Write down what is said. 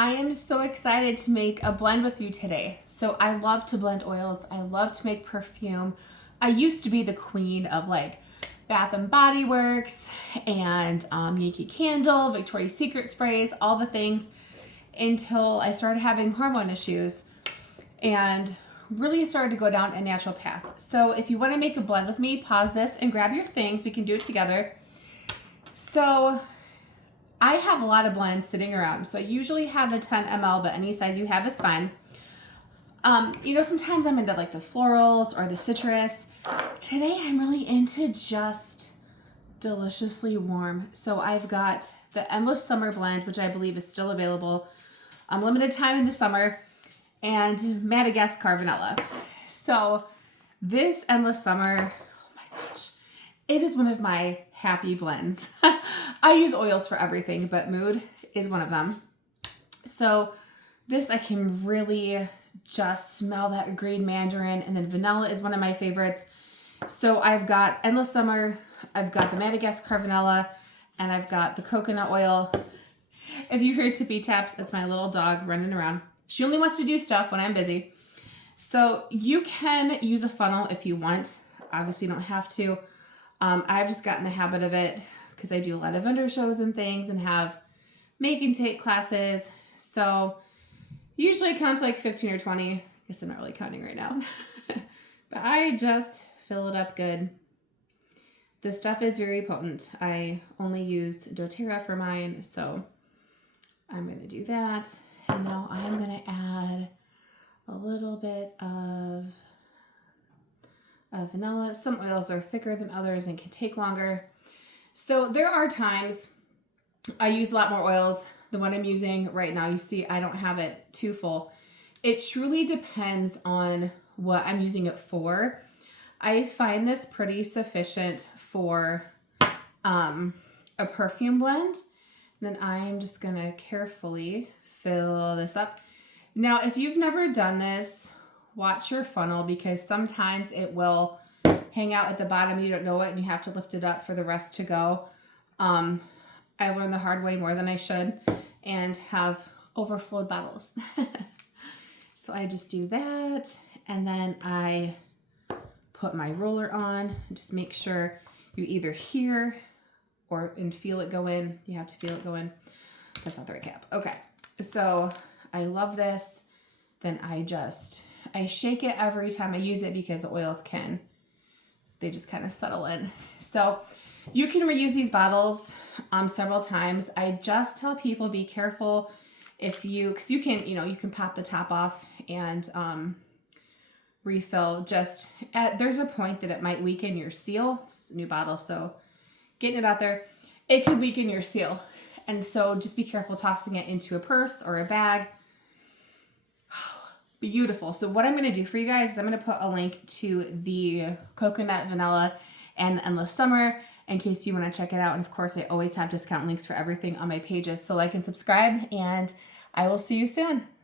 I am so excited to make a blend with you today. So I love to blend oils. I love to make perfume. I used to be the queen of like Bath and Body Works and Yankee Candle, Victoria's Secret sprays, all the things until I started having hormone issues and really started to go down a natural path. So if you want to make a blend with me, pause this and grab your things. We can do it together. So I have a lot of blends sitting around. So I usually have a 10 ml, but any size you have is fine. Sometimes I'm into like the florals or the citrus. Today I'm really into just deliciously warm. So I've got the Endless Summer blend, which I believe is still available. Limited time in the summer, and Madagascar vanilla. So this Endless Summer, oh my gosh, it is one of my happy blends. I use oils for everything, but mood is one of them. So this, I can really just smell that green mandarin, and then vanilla is one of my favorites. So I've got Endless Summer, I've got the Madagascar vanilla, and I've got the coconut oil. If you hear tippy taps, it's my little dog running around. She only wants to do stuff when I'm busy. So you can use a funnel if you want. Obviously you don't have to. I've just gotten the habit of it because I do a lot of vendor shows and things and have make and take classes. So usually it counts like 15 or 20. I guess I'm not really counting right now. But I just fill it up good. This stuff is very potent. I only use doTERRA for mine, so I'm going to do that. And now I'm going to add a little bit of vanilla. Some oils are thicker than others and can take longer. So there are times I use a lot more oils. The one I'm using right now, you see I don't have it too full. It truly depends on what I'm using it for. I find this pretty sufficient for a perfume blend. And then I'm just gonna carefully fill this up. Now, if you've never done this, watch your funnel because sometimes it will hang out at the bottom. You don't know it and you have to lift it up for the rest to go. I learned the hard way more than I should and have overflowed bottles. So I just do that, and then I put my roller on and just make sure you either hear and feel it go in. You have to feel it go in. That's not the right cap. Okay, so I love this. Then I shake it every time I use it because the oils they just kind of settle in. So you can reuse these bottles several times. I just tell people be careful because you can pop the top off and refill. There's a point that it might weaken your seal. This is a new bottle, so getting it out there, it could weaken your seal. And so just be careful tossing it into a purse or a bag. Beautiful. So what I'm going to do for you guys is I'm going to put a link to the coconut vanilla and Endless Summer in case you want to check it out. And of course, I always have discount links for everything on my pages. So like and subscribe, and I will see you soon.